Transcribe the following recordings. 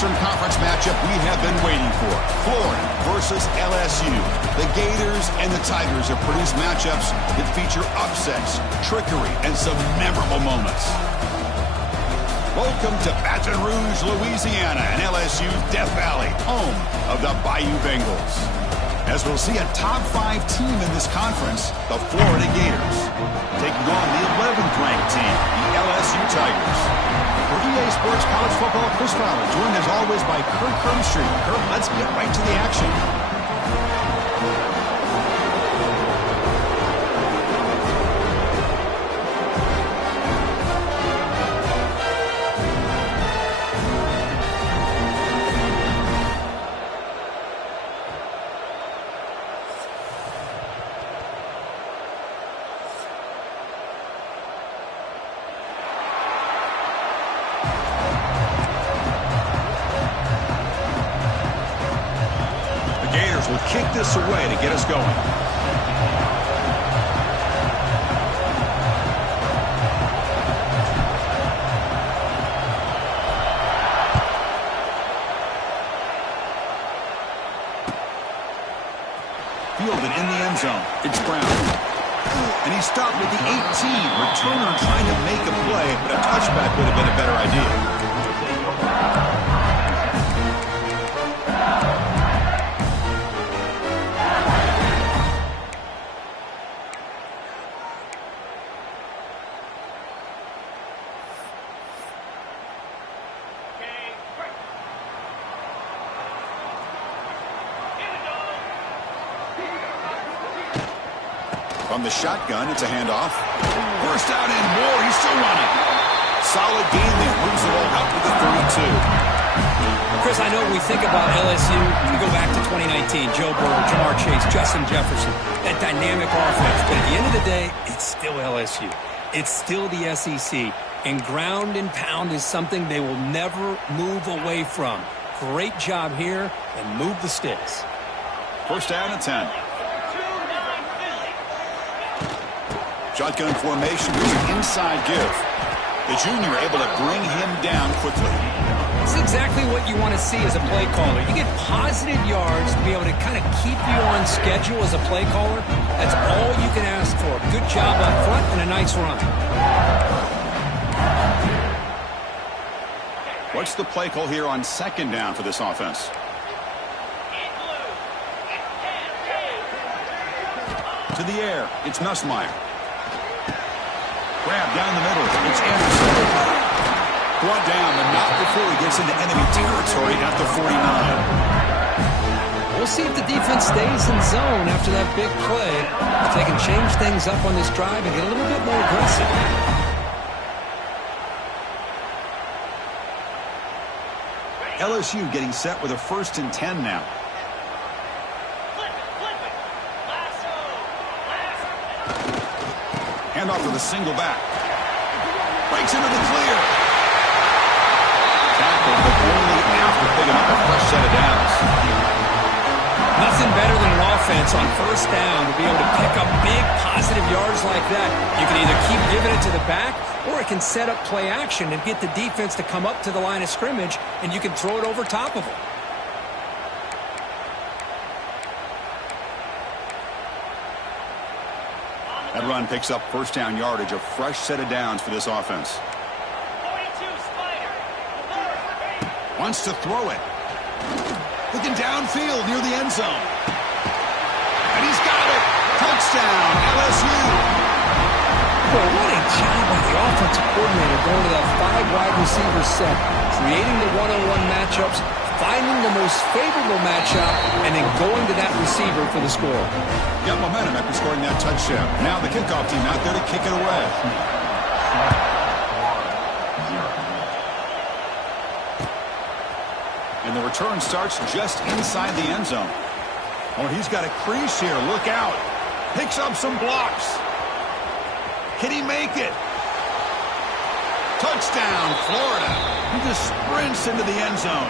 Western Conference matchup we have been waiting for. Florida versus LSU. The Gators and the Tigers have produced matchups that feature upsets, trickery, and some memorable moments. Welcome to Baton Rouge, Louisiana, and LSU's Death Valley, home of the Bayou Bengals. As we'll see a top 5 team in this conference, the Florida Gators, taking on the 11th ranked team, the LSU Tigers. For EA Sports College Football, Chris Fowler, joined as always by Kirk Herbstreit. Kirk, let's get right to the action. Will kick this away to get us going. Fielded in the end zone. It's Brown. And he stopped at the 18. Returner trying to make a play, but a touchback would have been a better idea. From the shotgun, it's a handoff. First down and more. He's still running. Solid gain there. Moves the ball out to the 32. Chris, I know when we think about LSU, we go back to 2019. Joe Burrow, Jamar Chase, Justin Jefferson. That dynamic offense. But at the end of the day, it's still LSU. It's still the SEC. And ground and pound is something they will never move away from. Great job here, and move the sticks. First down and 10. Shotgun formation. Here's an inside give. The junior able to bring him down quickly. This is exactly what you want to see as a play caller. You get positive yards to be able to kind of keep you on schedule as a play caller. That's all you can ask for. Good job up front and a nice run. What's the play call here on second down for this offense? To the air. It's Nussmeier. Grab down the middle. It's Anderson. Brought down, but not before he gets into enemy territory at the 49. We'll see if the defense stays in zone after that big play. If they can change things up on this drive and get a little bit more aggressive. LSU getting set with a 1st and 10 now. Handoff with a single back. Breaks into the clear. Tackle, but only after picking up a fresh set of downs. Nothing better than an offense on first down to be able to pick up big positive yards like that. You can either keep giving it to the back, or it can set up play action and get the defense to come up to the line of scrimmage, and you can throw it over top of them. That run picks up first down yardage, a fresh set of downs for this offense. Wants to throw it. Looking downfield near the end zone. And he's got it. Touchdown, LSU. Well, what a job by the offensive coordinator going to that 5 wide receiver set, creating the one-on-one matchups, finding the most favorable matchup, and then going to that receiver for the score. Got momentum after scoring that touchdown. Now the kickoff team out there to kick it away. And the return starts just inside the end zone. Oh, he's got a crease here. Look out. Picks up some blocks. Can he make it? Touchdown, Florida. He just sprints into the end zone.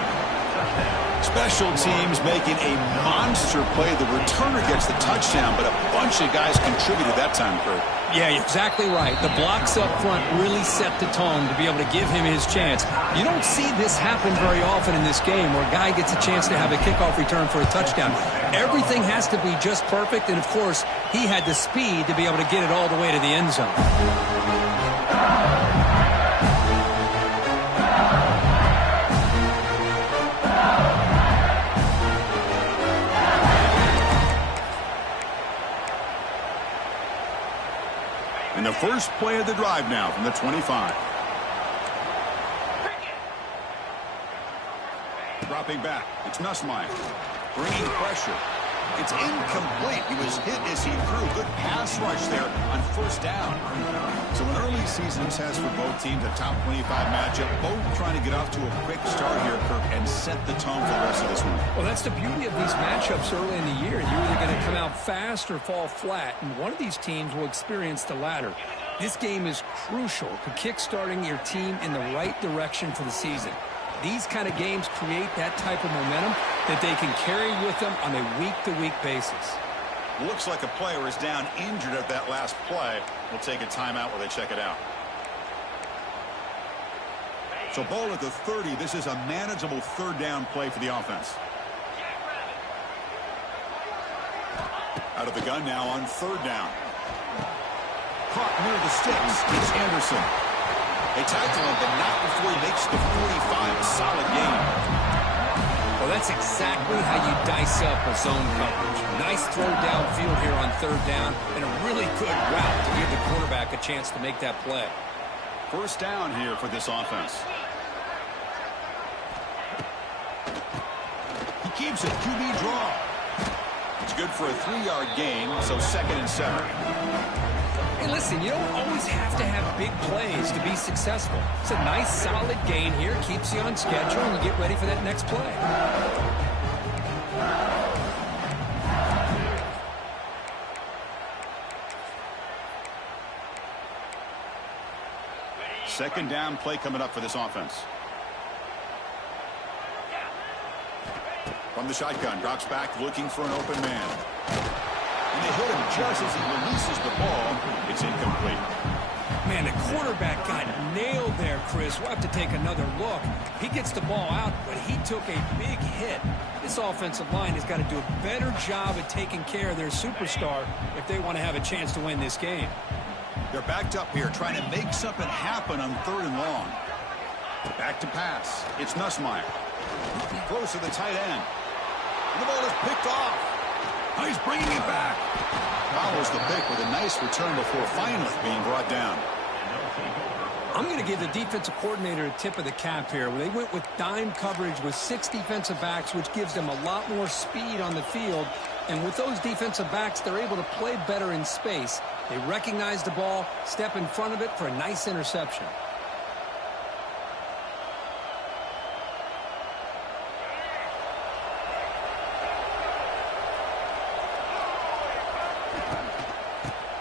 Special teams making a monster play. The returner gets the touchdown, but a bunch of guys contributed that time, Kurt. Yeah, exactly right. The blocks up front really set the tone to be able to give him his chance. You don't see this happen very often in this game where a guy gets a chance to have a kickoff return for a touchdown. Everything has to be just perfect, and, of course, he had the speed to be able to get it all the way to the end zone. And the first play of the drive now from the 25. Dropping back. It's Nussmeier. Bringing pressure. It's incomplete. He was hit as he threw. Good pass rush there on first down. So an early season has for both teams a top 25 matchup. Both trying to get off to a quick start here, Kirk, and set the tone for the rest of this one. Well, that's the beauty of these matchups early in the year. You're either going to come out fast or fall flat, and one of these teams will experience the latter. This game is crucial to kickstarting your team in the right direction for the season. These kind of games create that type of momentum that they can carry with them on a week-to-week basis. Looks like a player is down injured at that last play. We'll take a timeout while they check it out. So ball at the 30. This is a manageable third down play for the offense. Out of the gun now on third down. Caught near the sticks. It's Anderson. They tackle him, but not before he makes the 45. A solid gain. Well, that's exactly how you dice up a zone coverage. Nice throw downfield here on third down, and a really good route to give the quarterback a chance to make that play. First down here for this offense. He keeps it. QB draw. It's good for a 3-yard gain, so 2nd and 7. Hey, listen, you don't always have to have big plays to be successful. It's a nice, solid gain here. Keeps you on schedule, and you get ready for that next play. Second down play coming up for this offense. From the shotgun, drops back looking for an open man. And they hit him just as he releases the ball. It's incomplete. Man, the quarterback got nailed there, Chris. We'll have to take another look. He gets the ball out, but he took a big hit. This offensive line has got to do a better job at taking care of their superstar if they want to have a chance to win this game. They're backed up here, trying to make something happen on 3rd and long. Back to pass. It's Nussmeier. Close to the tight end. And the ball is picked off. Now he's bringing it back. Follows the pick with a nice return before finally being brought down. I'm going to give the defensive coordinator a tip of the cap here. They went with dime coverage with 6 defensive backs, which gives them a lot more speed on the field. And with those defensive backs, they're able to play better in space. They recognize the ball, step in front of it for a nice interception.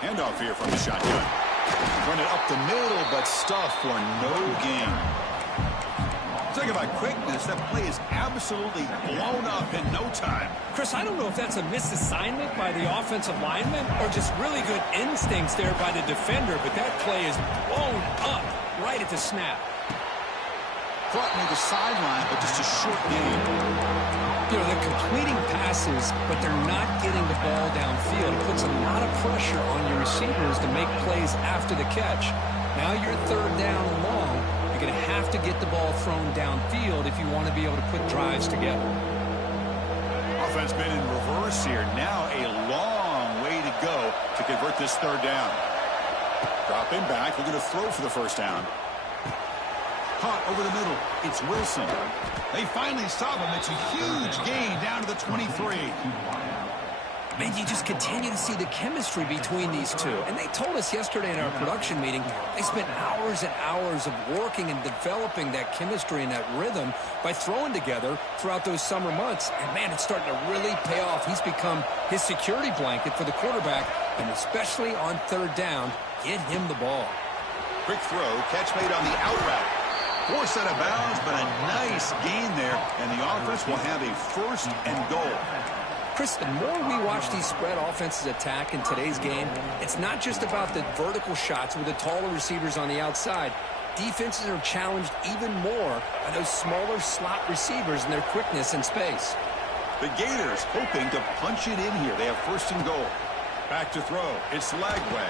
Handoff here from the shotgun. Run it up the middle, but stuffed for no gain. Talking about quickness, that play is absolutely blown up in no time. Chris, I don't know if that's a misassignment by the offensive lineman or just really good instincts there by the defender, but that play is blown up right at the snap. Caught near the sideline, but just a short gain. You know, they're completing passes, but they're not getting the ball downfield. It puts a lot of pressure on your receivers to make plays after the catch. Now you're 3rd down and long. You're going to have to get the ball thrown downfield if you want to be able to put drives together. Offense been in reverse here. Now a long way to go to convert this 3rd down. Dropping back, looking to throw for the first down. Caught over the middle. It's Wilson. They finally stop him. It's a huge gain down to the 23. Man, you just continue to see the chemistry between these two. And they told us yesterday in our production meeting, they spent hours and hours of working and developing that chemistry and that rhythm by throwing together throughout those summer months. And, man, it's starting to really pay off. He's become his security blanket for the quarterback, and especially on 3rd down, get him the ball. Quick throw, catch made on the out route. Forced out of bounds, but a nice gain there, and the offense will have a first and goal. Chris, the more we watch these spread offenses attack in today's game, it's not just about the vertical shots with the taller receivers on the outside. Defenses are challenged even more by those smaller slot receivers and their quickness in space. The Gators hoping to punch it in here. They have first and goal. Back to throw. It's Lagway.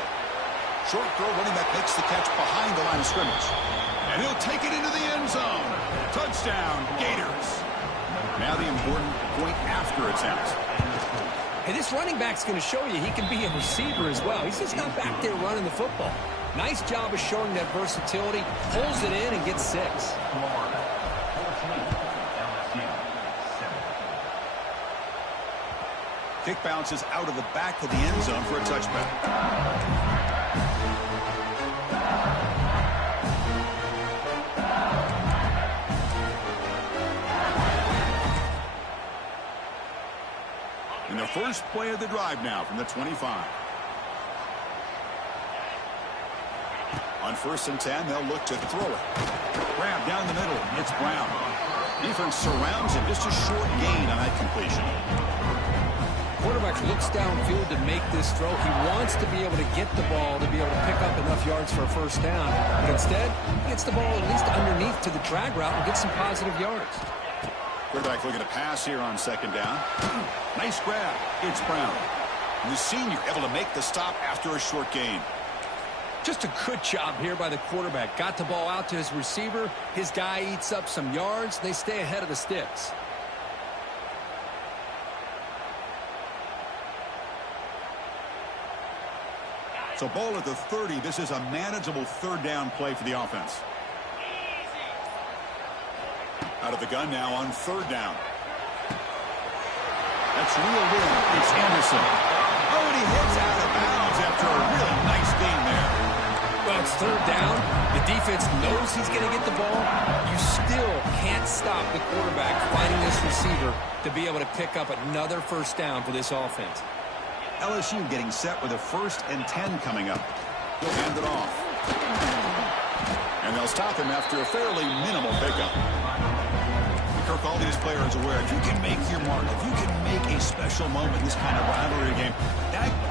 Short throw, running back makes the catch behind the line of scrimmage. And he'll take it into the end zone. Touchdown, Gators. Now the important point after attempt. Hey, this running back's going to show you he can be a receiver as well. He's just not back there running the football. Nice job of showing that versatility. Pulls it in and gets 6. Kick bounces out of the back of the end zone for a touchback. And the first play of the drive now from the 25. On first and 10, they'll look to throw it. Grab down the middle. It's Brown. Defense surrounds him. Just a short gain on that completion. Quarterback looks downfield to make this throw. He wants to be able to get the ball to be able to pick up enough yards for a first down. But instead, he gets the ball at least underneath to the drag route and gets some positive yards. Quarterback looking to pass here on second down. Nice grab. It's Brown. And the senior able to make the stop after a short gain. Just a good job here by the quarterback. Got the ball out to his receiver. His guy eats up some yards. They stay ahead of the sticks. So ball at the 30. This is a manageable third down play for the offense. Out of the gun now on third down. That's reeled in. It's Anderson. Oh, and he hits out of bounds after a really nice gain there. Well, it's third down. The defense knows he's going to get the ball. You still can't stop the quarterback fighting this receiver to be able to pick up another first down for this offense. LSU getting set with a first and 10 coming up. He'll hand it off. And they'll stop him after a fairly minimal pickup. Kirk, all these players aware, if you can make your mark, if you can make a special moment in this kind of rivalry game,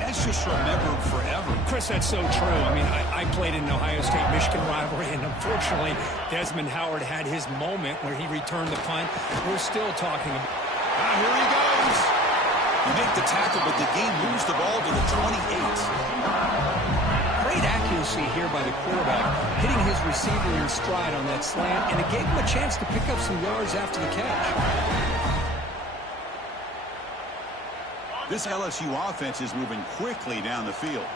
that's just remembered forever. Chris, that's so true. I mean, I played in an Ohio State-Michigan rivalry, and unfortunately, Desmond Howard had his moment where he returned the punt. We're still talking about. Here he goes. You make the tackle, but the game moves the ball to the 28. Great accuracy here by the quarterback, hitting his receiver in stride on that slant, and it gave him a chance to pick up some yards after the catch. This LSU offense is moving quickly down the field.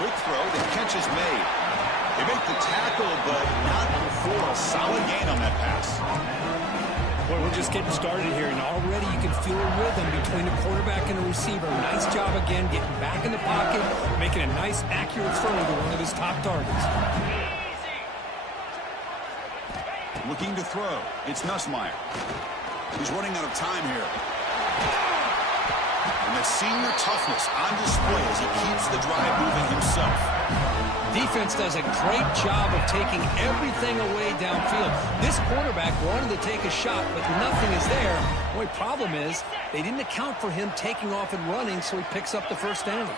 Quick throw, the catch is made. They make the tackle, but not before a solid gain on that pass. Well, we're just getting started here, and already you can feel a rhythm between the quarterback and the receiver. Nice job again getting back in the pocket, making a nice, accurate throw to one of his top targets. Looking to throw. It's Nussmeier. He's running out of time here. And the senior toughness on display as he keeps the drive moving himself. Defense does a great job of taking everything away downfield. This quarterback wanted to take a shot, but nothing is there. The only problem is they didn't account for him taking off and running, so he picks up the first down.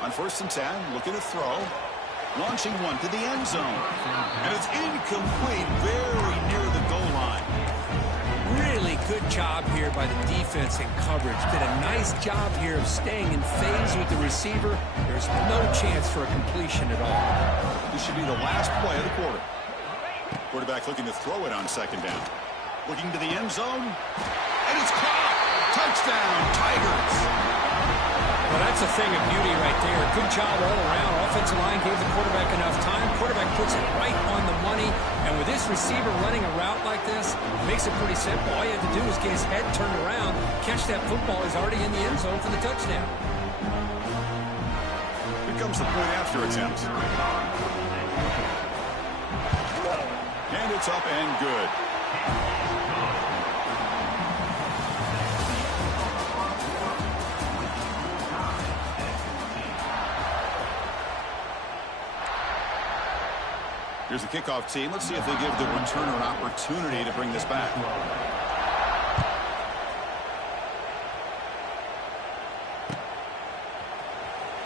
On first and 10, looking to throw. Launching one to the end zone. And it's incomplete, very near the goal line. Really good job here by the defense in coverage. Did a nice job here of staying in phase with the receiver. There's no chance for a completion at all. This should be the last play of the quarter. Quarterback looking to throw it on second down. Looking to the end zone. And it's caught. Touchdown, Tigers. Well, that's a thing of beauty right there. Good job all around. Offensive line gave the quarterback enough time. Quarterback puts it right on the money. And with this receiver running a route like this, it makes it pretty simple. All you have to do is get his head turned around, catch that football. He's already in the end zone for the touchdown. Here comes the point after attempt. And it's up and good. Here's the kickoff team. Let's see if they give the returner an opportunity to bring this back.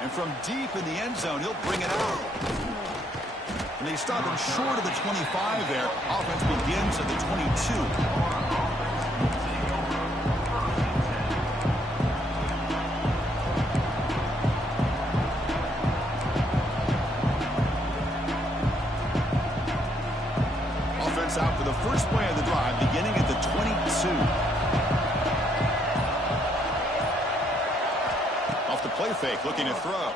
And from deep in the end zone, he'll bring it out. And they stop him short of the 25 there. Offense begins at the 22. Out for the first play of the drive, beginning at the 22. Off the play fake, looking to throw.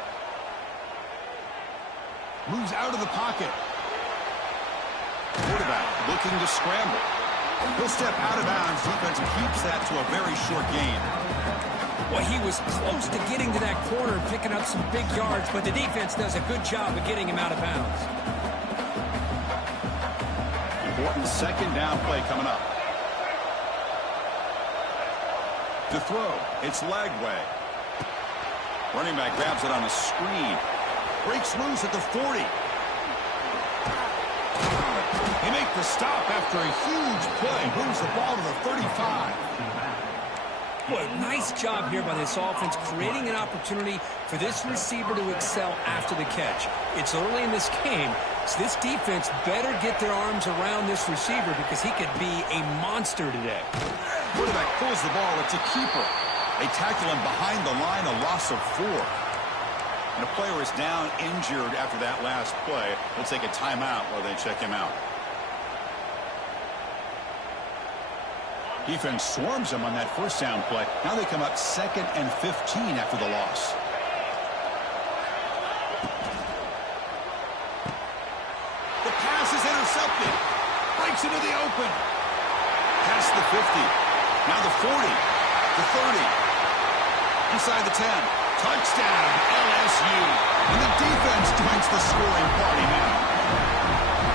Moves out of the pocket. Quarterback looking to scramble. He'll step out of bounds. Defense keeps that to a very short gain. Well, he was close to getting to that corner, picking up some big yards, but the defense does a good job of getting him out of bounds. Important second down play coming up. To throw, it's Lagway. Running back grabs it on a screen. Breaks loose at the 40. He makes the stop after a huge play. Moves the ball to the 35. Boy, nice job here by this offense, creating an opportunity for this receiver to excel after the catch. It's early in this game, so this defense better get their arms around this receiver because he could be a monster today. Quarterback pulls the ball. It's a keeper. They tackle him behind the line, a loss of 4. And a player is down injured after that last play. We'll take a timeout while they check him out. Defense swarms him on that first down play. Now they come up 2nd and 15 after the loss. The pass is intercepted. Breaks into the open. Past the 50. Now the 40. The 30. Inside the 10. Touchdown, LSU. And the defense joins the scoring party now.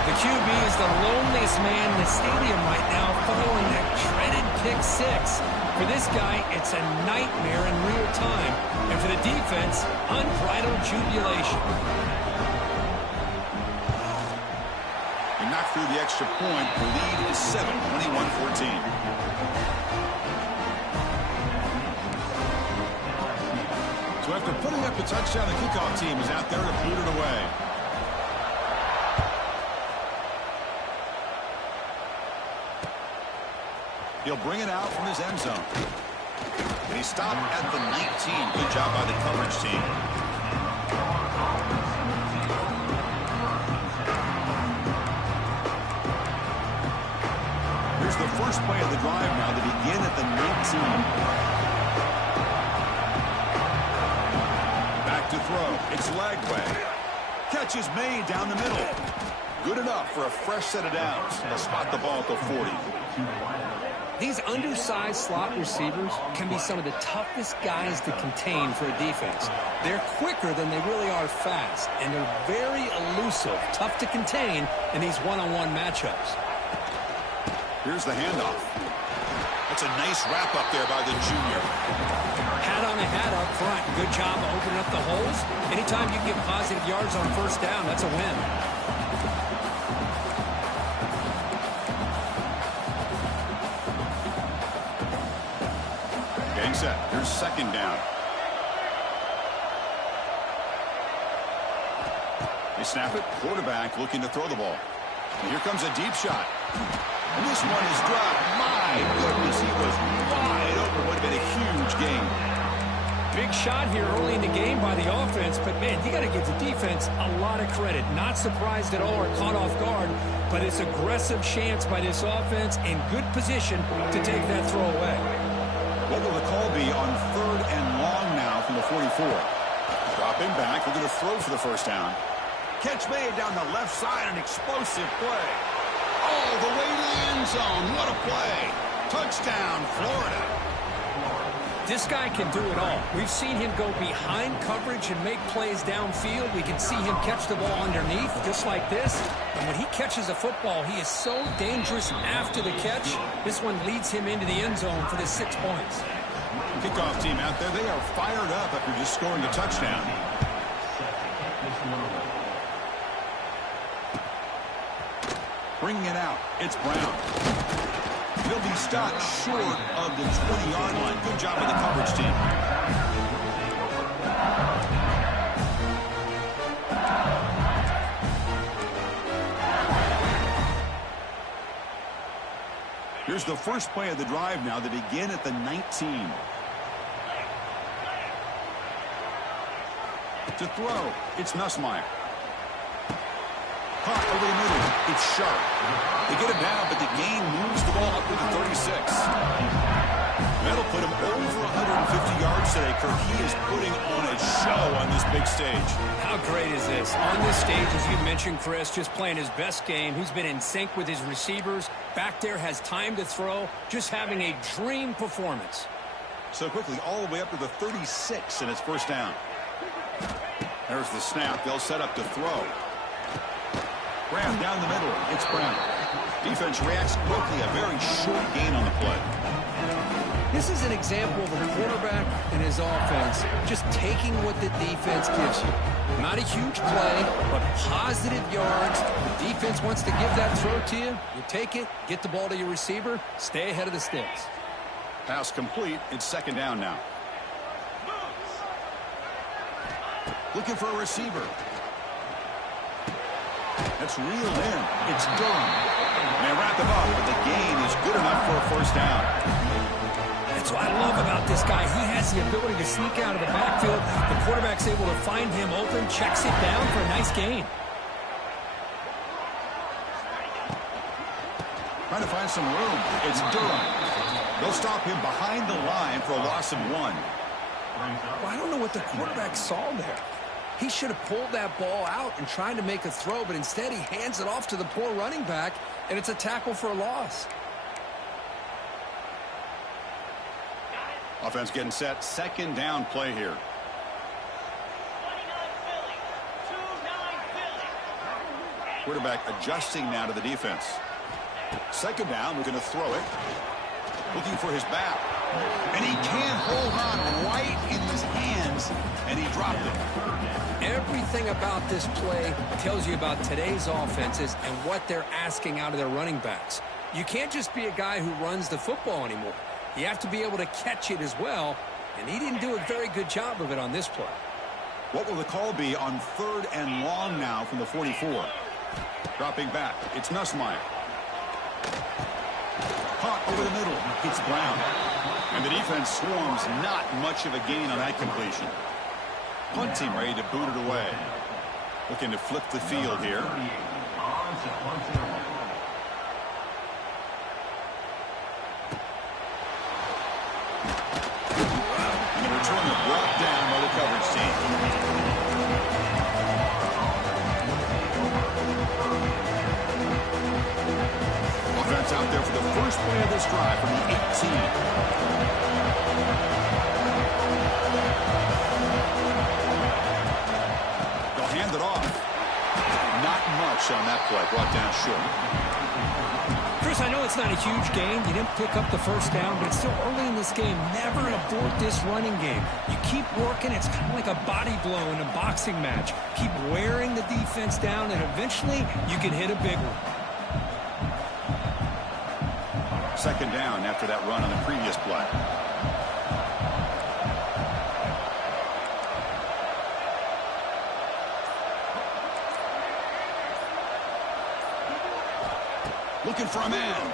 The QB is the loneliest man in the stadium right now following that dreaded pick 6. For this guy, it's a nightmare in real time. And for the defense, unbridled jubilation. They knock through the extra point. The lead is 7, 21-14. So after putting up the touchdown, the kickoff team is out there to boot it away. He'll bring it out from his end zone. And he stopped at the 19. Good job by the coverage team. Here's the first play of the drive now. They begin at the 19. Back to throw. It's Lagway. Catch is made down the middle. Good enough for a fresh set of downs. They'll spot the ball at the 40. These undersized slot receivers can be some of the toughest guys to contain for a defense. They're quicker than they really are fast, and they're very elusive, tough to contain in these one-on-one matchups. Here's the handoff. That's a nice wrap-up there by the junior. Hat on a hat up front. Good job of opening up the holes. Anytime you get positive yards on first down, that's a win. Set. Here's second down. They snap it. Quarterback looking to throw the ball. And here comes a deep shot. And this one is dropped. My goodness, he was wide open. Would have been a huge game. Big shot here early in the game by the offense, but man, you got to give the defense a lot of credit. Not surprised at all or caught off guard, but it's aggressive chance by this offense in good position to take that throw away. What will the call be on 3rd and long now from the 44? Dropping back. We're going to throw for the first down. Catch made down the left side. An explosive play. All the way to the end zone. What a play. Touchdown, Florida. This guy can do it all. We've seen him go behind coverage and make plays downfield. We can see him catch the ball underneath, just like this. And when he catches a football, he is so dangerous after the catch. This one leads him into the end zone for the 6 points. Kickoff team out there, they are fired up after just scoring a touchdown. Bringing it out, it's Brown. He'll be stopped short of the 20-yard line. Good job of the coverage team. Here's the first play of the drive now. They begin at the 19. To throw, it's Nussmeier. Caught over the middle, it's Sharp. They get him down, but the gain moves the ball up to the 36. That'll put him over 150 yards today, Kirk. He is putting on a show on this big stage. How great is this? On this stage, as you mentioned, Chris, just playing his best game. He's been in sync with his receivers. Back there, has time to throw. Just having a dream performance. So quickly, all the way up to the 36 in his first down. There's the snap. They'll set up to throw. Graham down the middle. It's Brown. Defense reacts quickly. A very short gain on the play. This is an example of a quarterback and his offense just taking what the defense gives you. Not a huge play, but positive yards. The defense wants to give that throw to you. You take it, get the ball to your receiver, stay ahead of the sticks. Pass complete. It's second down now. Looking for a receiver. That's reeled in. It's Durham. And they wrap him up, but the gain is good enough for a first down. That's what I love about this guy. He has the ability to sneak out of the backfield. The quarterback's able to find him open, checks it down for a nice gain. Trying to find some room. It's Durham. They'll stop him behind the line for a loss of 1. Well, I don't know what the quarterback saw there. He should have pulled that ball out and tried to make a throw, but instead he hands it off to the poor running back, and it's a tackle for a loss. Offense getting set. Second down play here. Quarterback adjusting now to the defense. Second down, we're going to throw it. Looking for his back. And he can't hold on right in his hands, and he dropped it. Everything about this play tells you about today's offenses and what they're asking out of their running backs. You can't just be a guy who runs the football anymore. You have to be able to catch it as well, and he didn't do a very good job of it on this play. What will the call be on 3rd and long now from the 44? Dropping back, it's Nussmeier. Caught over the middle, it's Brown. And the defense swarms, not much of a gain on that completion. Punt team ready to boot it away. Looking to flip the field here. And the return is brought down by the coverage team. Offense out there for the first play of this drive from the 18. Hand it off. Not much on that play. Brought down short. Chris, I know it's not a huge gain. You didn't pick up the first down, but it's still early in this game. Never abort this running game. You keep working. It's kind of like a body blow in a boxing match. Keep wearing the defense down, and eventually you can hit a big one. Second down after that run on the previous play. Looking for a man.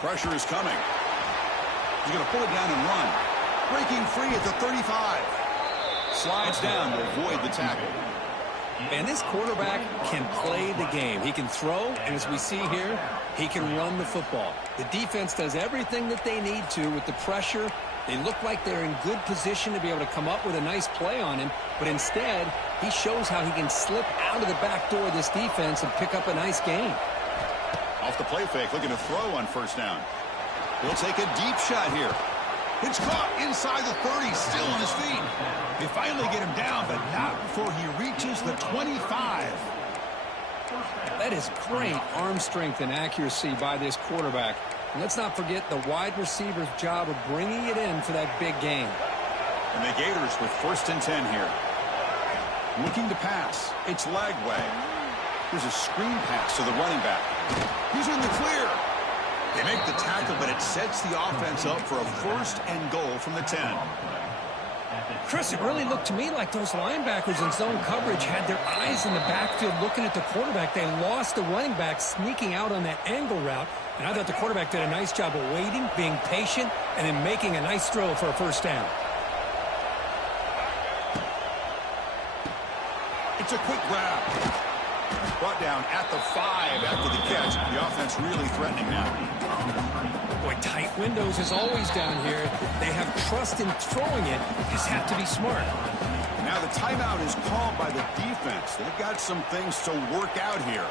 Pressure is coming. He's going to pull it down and run. Breaking free at the 35. Slides down to avoid the tackle. And this quarterback can play the game. He can throw, and as we see here, he can run the football. The defense does everything that they need to with the pressure. They look like they're in good position to be able to come up with a nice play on him, but instead, he shows how he can slip out of the back door of this defense and pick up a nice gain. Off the play fake, looking to throw on first down. He'll take a deep shot here. It's caught inside the 30, still on his feet. They finally get him down, but not before he reaches the 25. That is great arm strength and accuracy by this quarterback. And let's not forget the wide receiver's job of bringing it in for that big gain. And the Gators with 1st and 10 here. Looking to pass. It's Lagway. Here's a screen pass to the running back. He's in the clear. They make the tackle, but it sets the offense up for a 1st and goal from the 10. Chris, it really looked to me like those linebackers in zone coverage had their eyes in the backfield looking at the quarterback. They lost the running back sneaking out on that angle route. And I thought the quarterback did a nice job of waiting, being patient, and then making a nice throw for a 1st down. It's a quick grab. Brought down at the 5 after the catch. The offense really threatening now. Boy, tight windows is always down here. They have trust in throwing it. Just have to be smart. Now the timeout is called by the defense. They've got some things to work out here.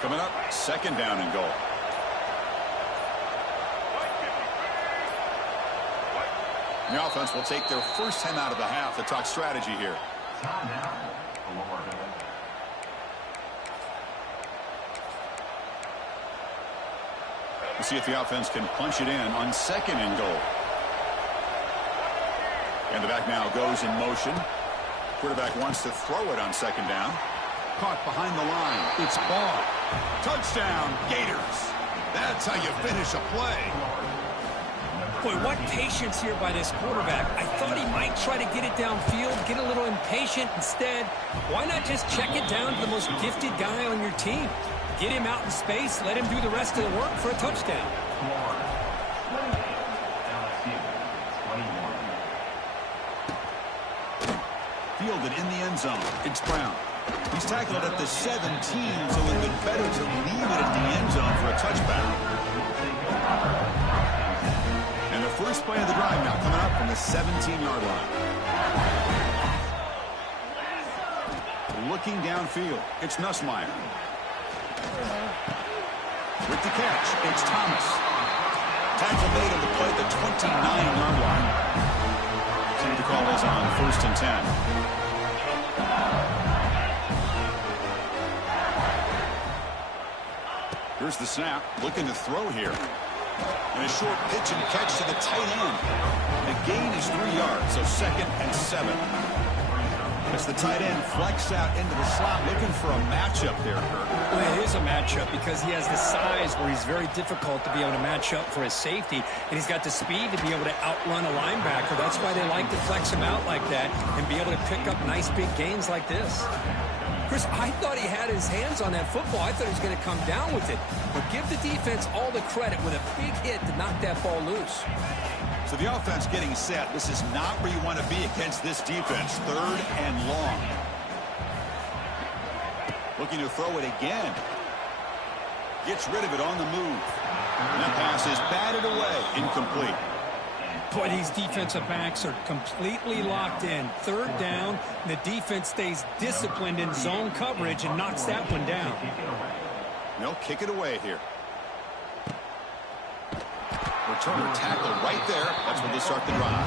Coming up, 2nd down and goal. The offense will take their first time out of the half to talk strategy here. We'll see if the offense can punch it in on 2nd and goal. And the back now goes in motion. Quarterback wants to throw it on 2nd down. Caught behind the line. It's ball. Touchdown, Gators. That's how you finish a play. Boy, what patience here by this quarterback. I thought he might try to get it downfield, get a little impatient. Instead, why not just check it down to the most gifted guy on your team? Get him out in space, let him do the rest of the work for a touchdown. Fielded in the end zone. It's Brown. He's tackled at the 17, so it would have been better to leave it at the end zone for a touchback. And the first play of the drive now coming up from the 17-yard line. Looking downfield, it's Nussmeier. With the catch, it's Thomas. Tackle made on the play at the 29-yard line. See what the call is on 1st and 10. Here's the snap, looking to throw here. And a short pitch and catch to the tight end. The gain is 3 yards, so 2nd and 7. As the tight end flex out into the slot, looking for a matchup there, Kurt. Well, it is a matchup because he has the size where he's very difficult to be able to match up for his safety. And he's got the speed to be able to outrun a linebacker. That's why they like to flex him out like that and be able to pick up nice big gains like this. Chris, I thought he had his hands on that football. I thought he was going to come down with it. But give the defense all the credit with a big hit to knock that ball loose. So the offense getting set. This is not where you want to be against this defense. 3rd and long. Looking to throw it again. Gets rid of it on the move. And that pass is batted away. Incomplete. Boy, these defensive backs are completely locked in. 3rd down, the defense stays disciplined in zone coverage and knocks that one down. They'll kick it away here. Returner tackle right there. That's where they start the drive.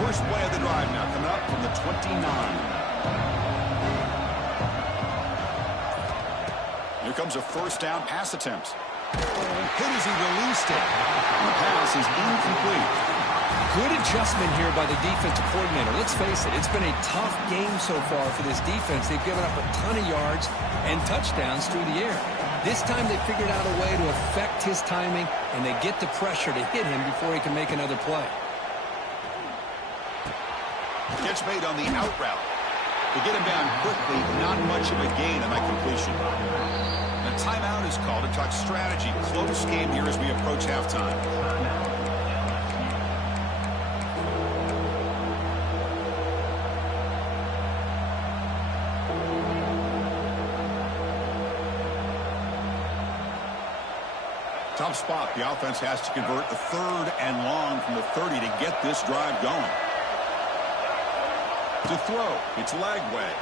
First play of the drive now coming up from the 29. Here comes a 1st down pass attempt. Hit as he released it. The pass is incomplete. Good adjustment here by the defensive coordinator. Let's face it, it's been a tough game so far for this defense. They've given up a ton of yards and touchdowns through the air. This time they figured out a way to affect his timing, and they get the pressure to hit him before he can make another play. Catch made on the out route. To get him down quickly, not much of a gain on that completion. A timeout is called to talk strategy. Close game here as we approach halftime. Tough spot. The offense has to convert the 3rd and long from the 30 to get this drive going. To throw, it's Lagway.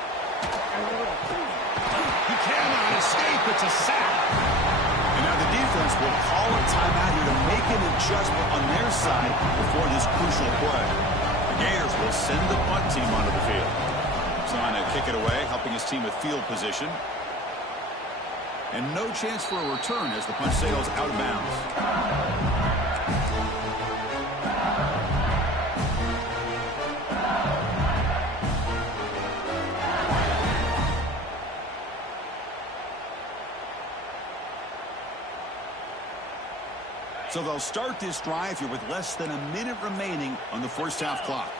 He cannot escape. It's a sack. And now the defense will call a timeout here to make an adjustment on their side before this crucial play. The Gators will send the punt team onto the field. Trying to kick it away, helping his team with field position. And no chance for a return as the punt sails out of bounds. So they'll start this drive here with less than a minute remaining on the first half clock.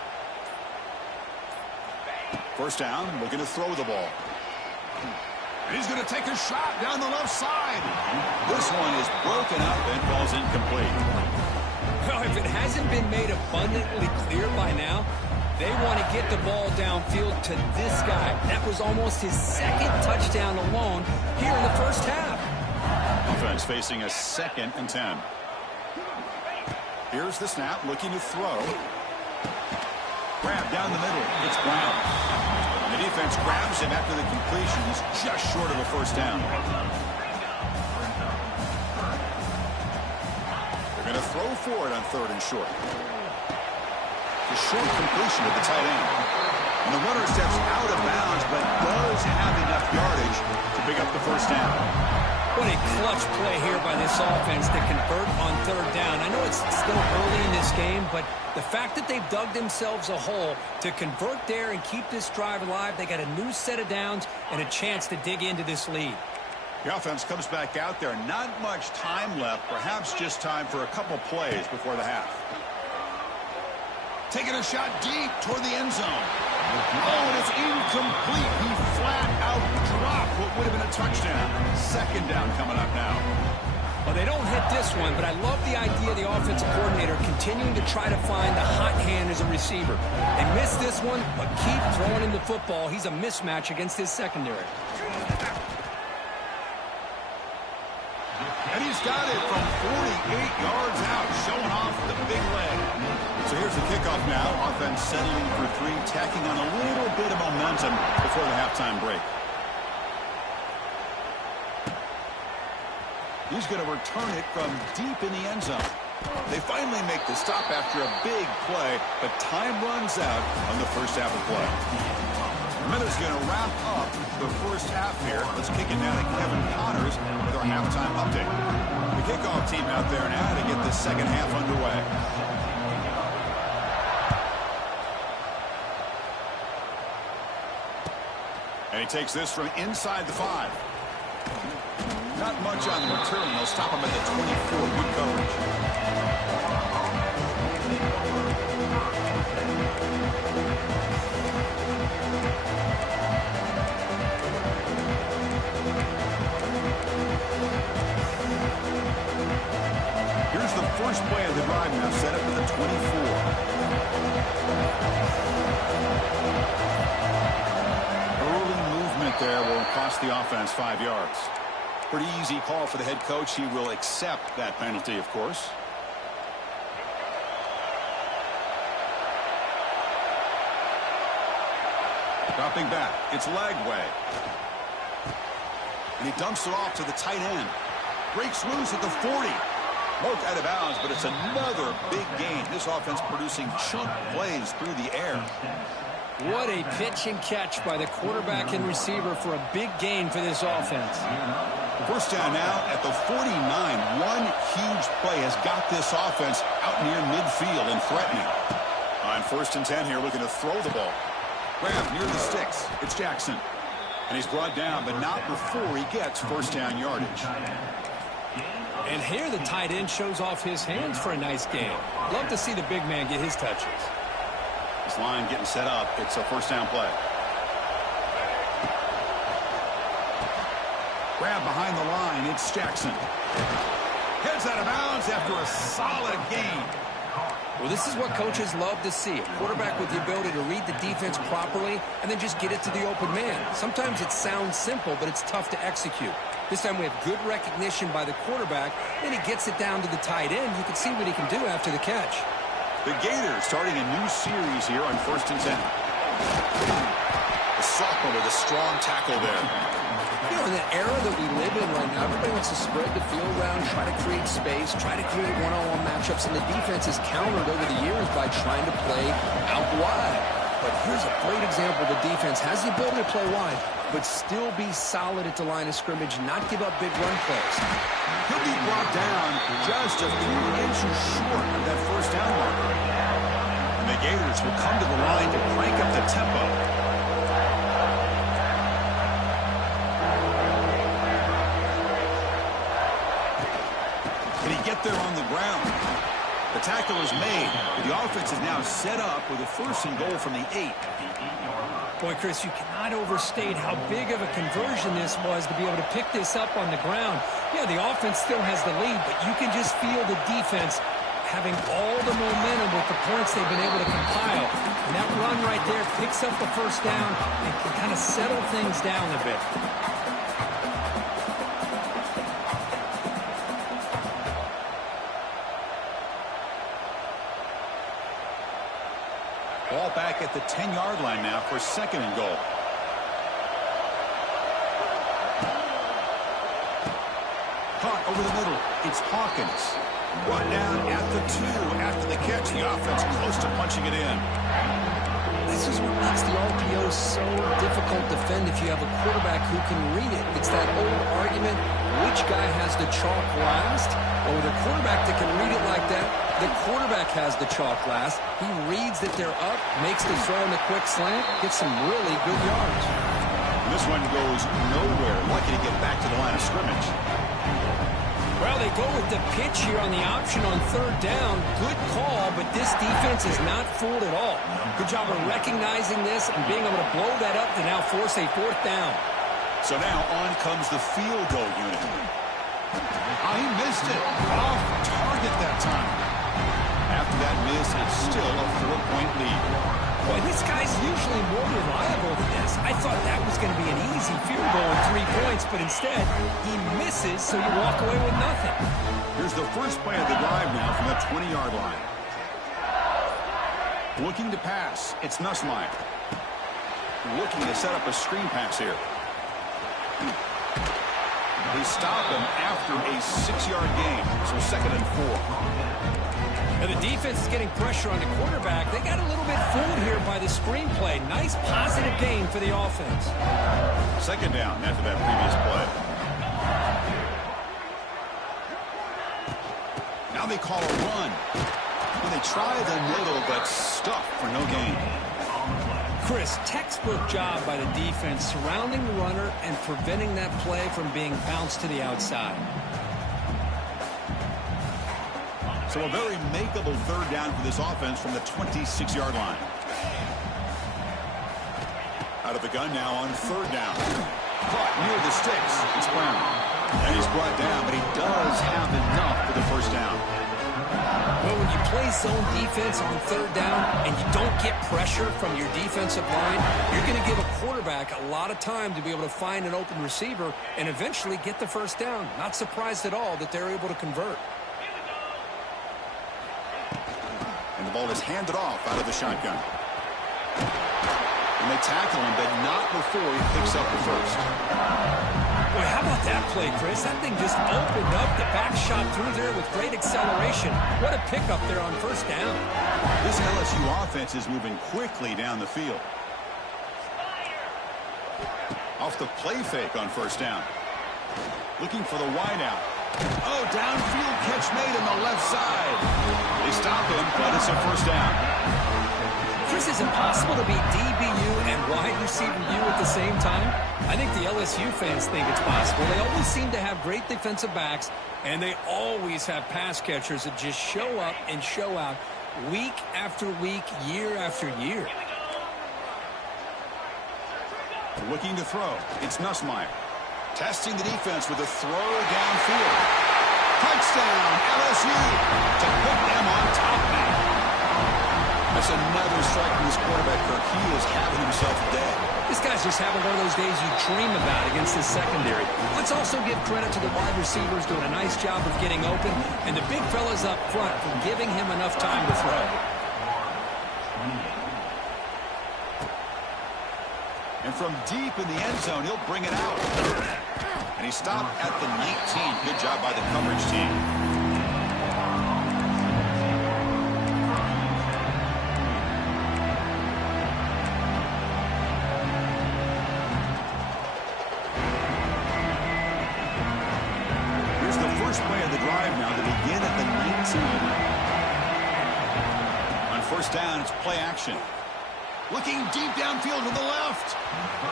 First down, looking to throw the ball. And he's going to take a shot down the left side. This one is broken up and falls incomplete. Well, if it hasn't been made abundantly clear by now, they want to get the ball downfield to this guy. That was almost his second touchdown alone here in the first half. Offense facing a 2nd and 10. Here's the snap, looking to throw. Grab down the middle. It's Brown. The defense grabs him after the completion. He's just short of a first down. They're going to throw for it on 3rd and short. The short completion to the tight end. And the runner steps out of bounds, but does have enough yardage to pick up the first down. What a clutch play here by this offense to convert on 3rd down. I know it's still early in this game, but the fact that they've dug themselves a hole to convert there and keep this drive alive, they got a new set of downs and a chance to dig into this lead. The offense comes back out there. Not much time left, perhaps just time for a couple plays before the half. Taking a shot deep toward the end zone. Oh, and it's incomplete. He flat out dropped what would have been a touchdown. 2nd down coming up now. Well, they don't hit this one, but I love the idea of the offensive coordinator continuing to try to find the hot hand as a receiver. They missed this one, but keep throwing him the football. He's a mismatch against his secondary. And he's got it from 48 yards out, showing off the big leg. So here's the kickoff now. Offense settling for 3, tacking on a little bit of momentum before the halftime break. He's going to return it from deep in the end zone. They finally make the stop after a big play, but time runs out on the first half of play. Miller's going to wrap up the first half here. Let's kick it down to Kevin Connors with our halftime update. The kickoff team out there now to get the second half underway. And he takes this from inside the 5. Not much on the return. They'll stop him at the 24. Good coverage. Here's the first play of the drive now, set up at the 24. Early movement there will cost the offense 5 yards. Pretty easy call for the head coach. He will accept that penalty, of course. Dropping back. It's Lagway. And he dumps it off to the tight end. Breaks loose at the 40. Marked out of bounds, but it's another big gain. This offense producing chunk plays through the air. What a pitch and catch by the quarterback and receiver for a big gain for this offense. First down now at the 49. One huge play has got this offense out near midfield and threatening. On 1st and 10 here, looking to throw the ball. Grab near the sticks. It's Jackson. And he's brought down, but not before he gets first down yardage. And here the tight end shows off his hands for a nice game. Love to see the big man get his touches. This line getting set up. It's a first down play. Grab behind the line. It's Jackson. Heads out of bounds after a solid gain. Well, this is what coaches love to see. A quarterback with the ability to read the defense properly and then just get it to the open man. Sometimes it sounds simple, but it's tough to execute. This time we have good recognition by the quarterback, and he gets it down to the tight end. You can see what he can do after the catch. The Gators starting a new series here on 1st and 10. The sophomore with a strong tackle there. You know, in the era that we live in right now, everybody wants to spread the field around, try to create space, try to create one-on-one matchups, and the defense is countered over the years by trying to play out wide. But here's a great example. The defense has the ability to play wide, but still be solid at the line of scrimmage, not give up big run plays. He'll be brought down just a few inches short of that first down marker. And the Gators will come to the line to crank up the tempo. Can he get there on the ground? The tackle is made. The offense is now set up with a 1st and goal from the 8. Boy, Chris, you cannot overstate how big of a conversion this was to be able to pick this up on the ground. Yeah, the offense still has the lead, but you can just feel the defense having all the momentum with the points they've been able to compile. And that run right there picks up the first down and can kind of settle things down a bit. Ball back at the 10-yard line now for 2nd and goal. Caught over the middle. It's Hawkins. Brought down at the 2 after the catch. The offense close to punching it in. This is what makes the RPO so difficult to defend if you have a quarterback who can read it. It's that old argument, which guy has the chalk last? Or the quarterback that can read it like that, the quarterback has the chalk last. He reads that they're up, makes the throw in the quick slant, gets some really good yards. And this one goes nowhere. Lucky to get back to the line of scrimmage. Well, they go with the pitch here on the option on 3rd down. Good call, but this defense is not fooled at all. Good job of recognizing this and being able to blow that up to now force a 4th down. So now on comes the field goal unit. He missed it. Off target that time. After that miss, it's still a 4-point lead. Boy, this guy's usually more reliable than this. I thought that was going to be an easy field goal and 3 points, but instead, he misses, so you walk away with nothing. Here's the first play of the drive now from the 20-yard line. Looking to pass. It's Nussmeier. Looking to set up a screen pass here. They stop him after a 6-yard gain, so 2nd and 4. Now the defense is getting pressure on the quarterback. They got a little bit fooled here by the screenplay. Nice positive gain for the offense. 2nd down after that previous play. Now they call a run. Well, they try the middle, but stuffed for no gain. Chris, textbook job by the defense surrounding the runner and preventing that play from being bounced to the outside. So a very makeable 3rd down for this offense from the 26-yard line. Out of the gun now on 3rd down. Caught near the sticks. It's Brown. And he's brought down, but he does have enough for the 1st down. Well, when you play zone defense on 3rd down and you don't get pressure from your defensive line, you're going to give a quarterback a lot of time to be able to find an open receiver and eventually get the 1st down. Not surprised at all that they're able to convert. And the ball is handed off out of the shotgun. And they tackle him, but not before he picks up the 1st. Boy, how about that play, Chris? That thing just opened up. The back shot through there with great acceleration. What a pickup there on 1st down. This LSU offense is moving quickly down the field. Off the play fake on 1st down. Looking for the wideout. Oh, downfield catch made on the left side. They stop him, but it's a 1st down. Chris, is it possible to be DBU and wide receiver U at the same time? I think the LSU fans think it's possible. They always seem to have great defensive backs, and they always have pass catchers that just show up and show out week after week, year after year. Looking to throw. It's Nussmeier. Testing the defense with a throw downfield. Touchdown, LSU, to put them on top now. That's another strike from this quarterback, Kirk. He is having himself a day. This guy's just having one of those days you dream about against this secondary. Let's also give credit to the wide receivers doing a nice job of getting open, and the big fellas up front for giving him enough time to throw. And from deep in the end zone, he'll bring it out. And he stopped at the 19. Good job by the coverage team. Here's the first play of the drive now to begin at the 19. On first down, it's play action. Looking deep downfield to the left.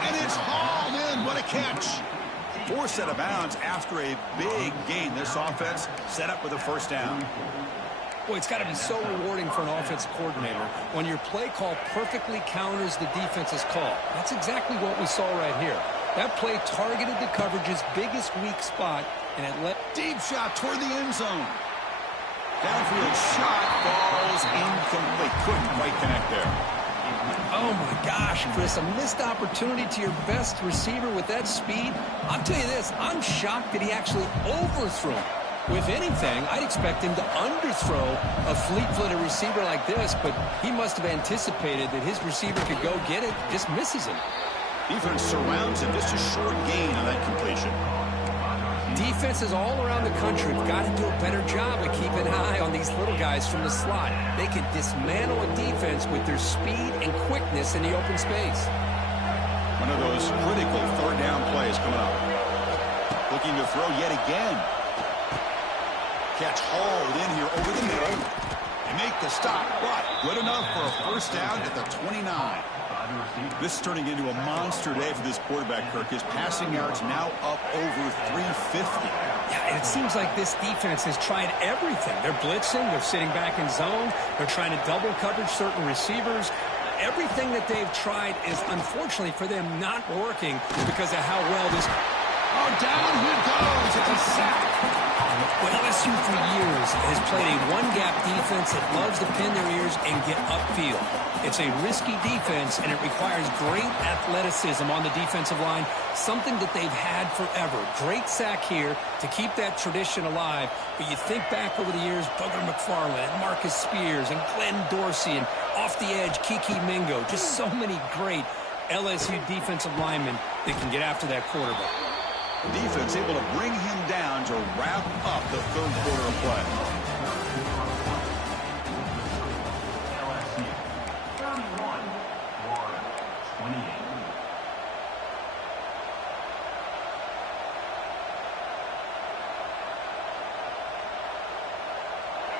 And it's hauled in. What a catch. Forced out of bounds after a big gain. This offense set up with a first down. Boy, it's got to be so rewarding for an offensive coordinator when your play call perfectly counters the defense's call. That's exactly what we saw right here. That play targeted the coverage's biggest weak spot, and it let... Deep shot toward the end zone. Downfield shot falls incomplete. Couldn't quite connect there. Oh, my gosh, Chris, a missed opportunity to your best receiver with that speed. I'll tell you this, I'm shocked that he actually overthrew him. If anything, I'd expect him to underthrow a fleet-footed receiver like this, but he must have anticipated that his receiver could go get it, just misses him. Defense surrounds him, just a short gain on that completion. Defenses all around the country have got to do a better job of keeping an eye on these little guys from the slot. They can dismantle a defense with their speed and quickness in the open space. One of those critical third down plays coming up. Looking to throw yet again. Catch hauled in here over the middle. They make the stop, but good enough for a first down at the 29. This is turning into a monster day for this quarterback, Kirk. His passing yards now up over 350. Yeah, and it seems like this defense has tried everything. They're blitzing, they're sitting back in zone, they're trying to double coverage certain receivers. Everything that they've tried is, unfortunately for them, not working because of how well this... Oh, down he goes. It's a sack. Well, LSU for years has played a one-gap defense that loves to pin their ears and get upfield. It's a risky defense, and it requires great athleticism on the defensive line, something that they've had forever. Great sack here to keep that tradition alive. But you think back over the years, Booger McFarland, and Marcus Spears, and Glenn Dorsey, and off the edge, Kiki Mingo. Just so many great LSU defensive linemen that can get after that quarterback. Defense able to bring him down to wrap up the third quarter of play.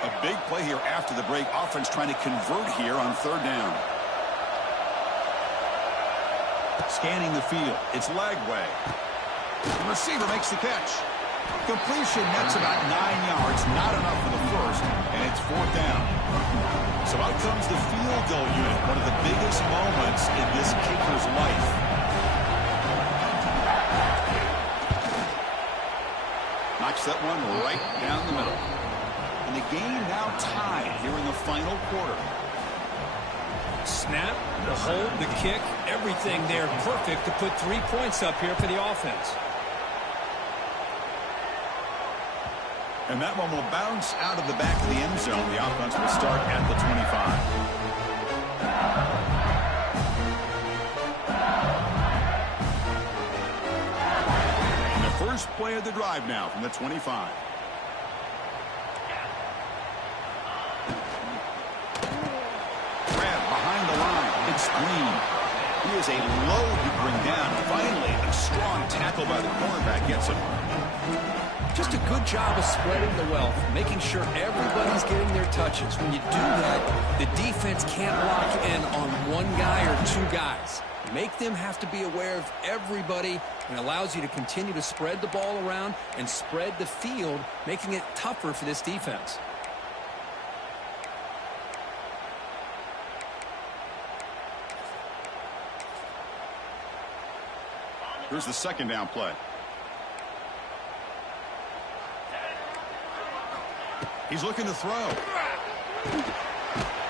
A big play here after the break. Offense trying to convert here on third down. Scanning the field. It's Lagway. The receiver makes the catch. Completion nets about 9 yards. Not enough for the first, and it's fourth down. So out comes the field goal unit. One of the biggest moments in this kicker's life. Knocks that one right down the middle. And the game now tied here in the final quarter. Snap, the hold, the kick, everything there perfect to put 3 points up here for the offense. And that one will bounce out of the back of the end zone. The offense will start at the 25. And the first play of the drive now from the 25. Grab behind the line. It's Green. He is a load to bring down. Finally, a strong tackle by the cornerback gets him. Just a good job of spreading the wealth, making sure everybody's getting their touches. When you do that, the defense can't lock in on one guy or two guys. Make them have to be aware of everybody, and allows you to continue to spread the ball around and spread the field, making it tougher for this defense. Here's the second down play. He's looking to throw.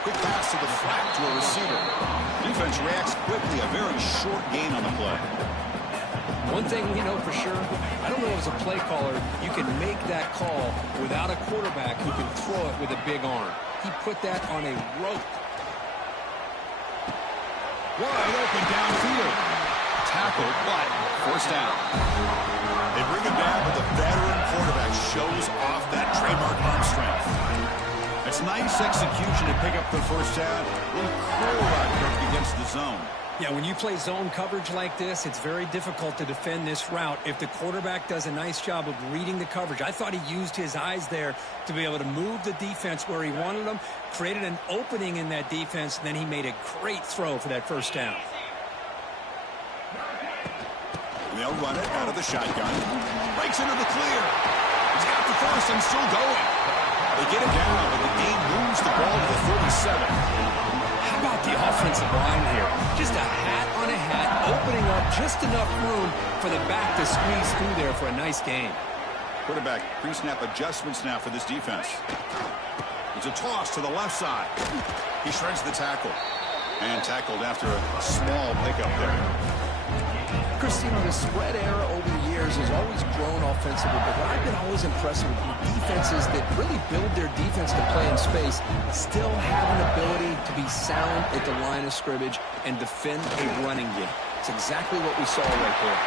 Quick pass to the flat to a receiver. Defense reacts quickly. A very short gain on the play. One thing we know for sure, I don't know as a play caller, you can make that call without a quarterback who can throw it with a big arm. He put that on a rope. Wide open downfield. Tackled, but forced down. They bring him down, but the veteran quarterback shows off that trademark arm strength. It's nice execution to pick up the first down. A little cruel out Kirk against the zone. Yeah, when you play zone coverage like this, it's very difficult to defend this route if the quarterback does a nice job of reading the coverage. I thought he used his eyes there to be able to move the defense where he wanted them, created an opening in that defense, and then he made a great throw for that first down. They'll run it out of the shotgun. Breaks into the clear. He's got the first and still going. They get it down, but the game moves the ball to the 37. How about the offensive line here? Just a hat on a hat, opening up just enough room for the back to squeeze through there for a nice gain. Quarterback pre-snap adjustments now for this defense. It's a toss to the left side. He shreds the tackle. And tackled after a small pickup there. Chris, you know, the spread era over the years has always grown offensively, but what I've been always impressed with defenses that really build their defense to play in space still have an ability to be sound at the line of scrimmage and defend a running game. It's exactly what we saw right there.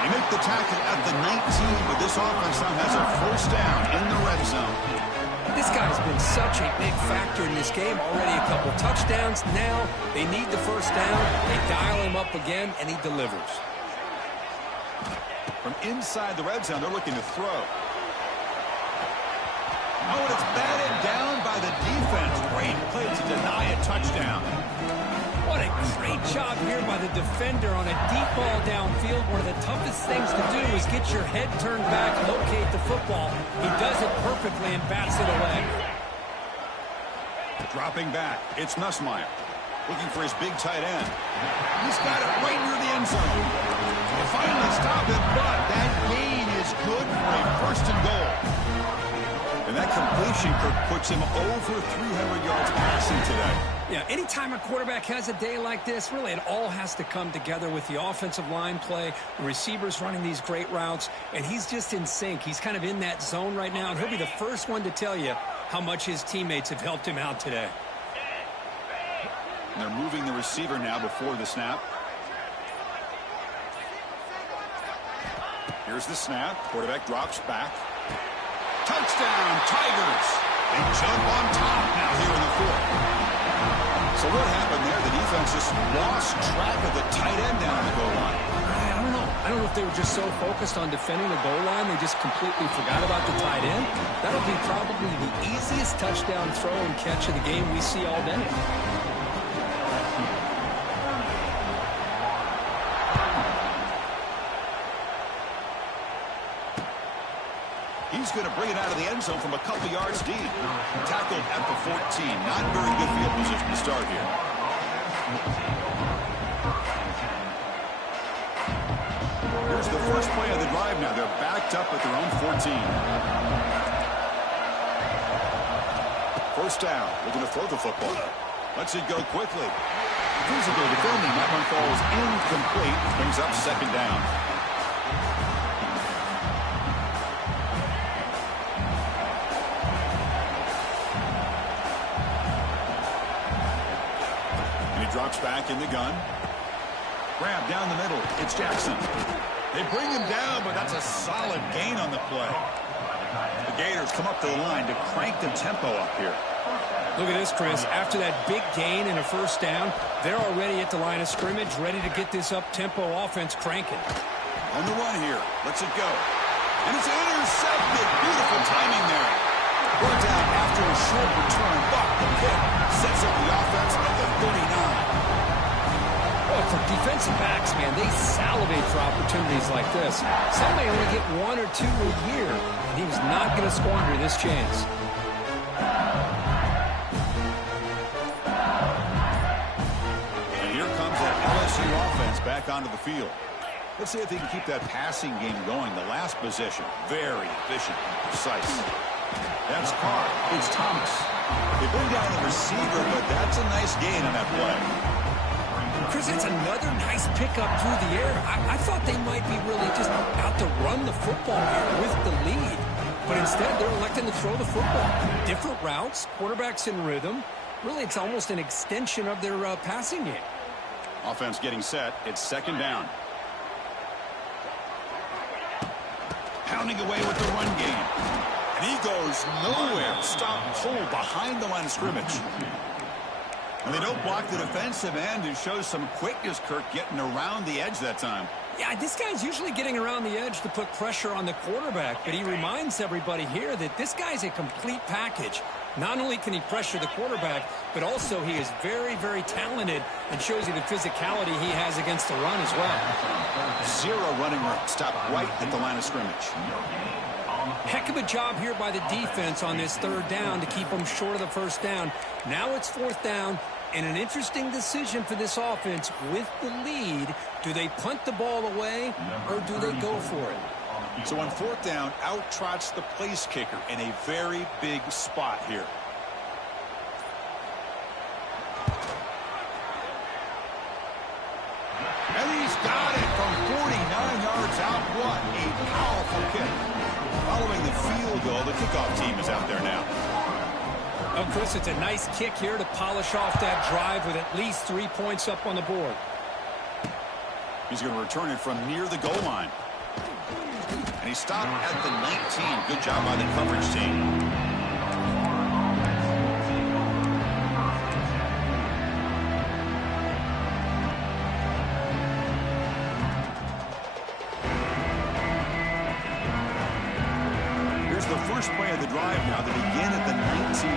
They make the tackle at the 19, but this offense now has a first down in the red zone. This guy's been such a big factor in this game. Already a couple touchdowns. Now they need the first down. They dial him up again, and he delivers. From inside the red zone, they're looking to throw. Oh, and it's batted down by the defense. Great play to deny a touchdown. What a great job here by the defender on a deep ball downfield. One of the toughest things to do is get your head turned back, locate the football. He does it perfectly and bats it away. Dropping back, it's Nussmeier. Looking for his big tight end. He's got it right near the end zone. They finally stop it, but that gain is good for a first and goal. And that completion, Kirk, puts him over 300 yards passing today. Yeah, anytime a quarterback has a day like this, really it all has to come together with the offensive line play, the receivers running these great routes, and he's just in sync. He's kind of in that zone right now, and he'll be the first one to tell you how much his teammates have helped him out today. And they're moving the receiver now before the snap. Here's the snap. Quarterback drops back. Touchdown, Tigers! They jump on top now here in the fourth. So what happened there? The defense just lost track of the tight end down the goal line. I don't know. I don't know if they were just so focused on defending the goal line, they just completely forgot about the tight end. That'll be probably the easiest touchdown throw and catch of the game we see all day. He's going to bring it out of the end zone from a couple yards deep. Tackled at the 14. Not very good field position to start here. Here's the first play of the drive now. They're backed up at their own 14. First down. Looking to throw the football. Lets it go quickly. Physical defending. That one falls incomplete. Brings up second down. Drops back in the gun. Grab down the middle. It's Jackson. They bring him down, but that's a solid gain on the play. The Gators come up to the line to crank the tempo up here. Look at this, Chris. After that big gain and a first down, they're already at the line of scrimmage, ready to get this up-tempo offense cranking. On the run here. Lets it go. And it's intercepted. Beautiful timing there. Brought down after a short return, but the pick sets up the offense at the 39. Oh, for defensive backs, man, they salivate for opportunities like this. Some may only get one or two a year, and he was not going to squander this chance. And here comes that LSU offense back onto the field. Let's see if they can keep that passing game going. The last possession, very efficient and precise. That's Carr. It's Thomas. They bring down the receiver, but that's a nice gain on that play. Chris, it's another nice pickup through the air. I thought they might be really just out to run the football here with the lead. But instead, they're electing to throw the football. Different routes, quarterbacks in rhythm. Really, it's almost an extension of their passing game. Offense getting set. It's second down. Pounding away with the run game. And he goes nowhere. Stop pull behind the line of scrimmage. And they don't block the defensive end and shows some quickness, Kirk, getting around the edge that time. Yeah, this guy's usually getting around the edge to put pressure on the quarterback, but he reminds everybody here that this guy's a complete package. Not only can he pressure the quarterback, but also he is very, very talented and shows you the physicality he has against the run as well. Zero running room. Stop right at the line of scrimmage. Heck of a job here by the defense on this third down to keep them short of the first down. Now it's fourth down, and an interesting decision for this offense with the lead. Do they punt the ball away, or do they go for it? So on fourth down, out trots the place kicker in a very big spot here. And he's got it from 49 yards out. What a powerful kick. Following the field goal, the kickoff team is out there now. Oh, Chris, it's a nice kick here to polish off that drive with at least 3 points up on the board. He's going to return it from near the goal line. And he stopped at the 19. Good job by the coverage team. Here's the first play of the drive now. They begin at the 19.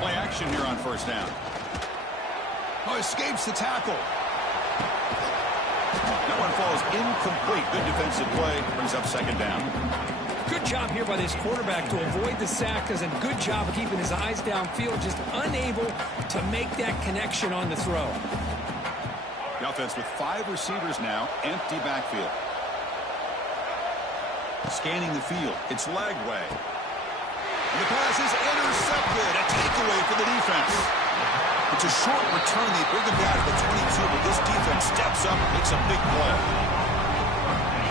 Play action here on first down. Oh, escapes the tackle. That one falls incomplete. Good defensive play. Brings up second down. Good job here by this quarterback to avoid the sack. Does a good job of keeping his eyes downfield, just unable to make that connection on the throw. The offense with 5 receivers now. Empty backfield. Scanning the field. It's Lagway. And the pass is intercepted. A takeaway for the defense. It's a short return. They bring him down to the 22, but this defense steps up and makes a big play.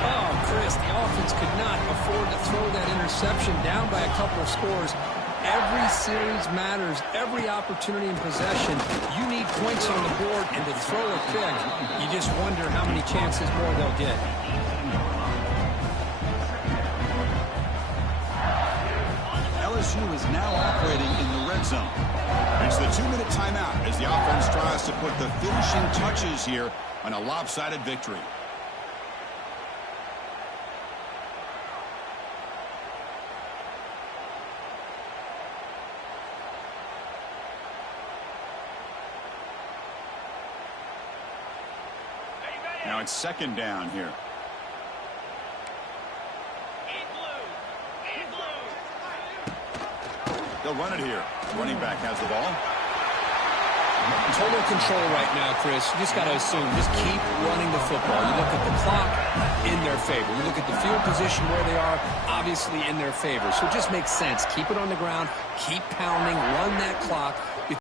Oh, Chris, the offense could not afford to throw that interception down by a couple of scores. Every series matters. Every opportunity in possession. You need points on the board, and to throw a pick, you just wonder how many chances more they'll get. LSU is now operating in the red zone. It's the 2-minute timeout as the offense tries to put the finishing touches here on a lopsided victory. Now it's second down here. They'll run it here. Running back has the ball. Total control right now, Chris. You just got to assume. Just keep running the football. You look at the clock, in their favor. You look at the field position where they are, obviously in their favor. So it just makes sense. Keep it on the ground. Keep pounding. Run that clock.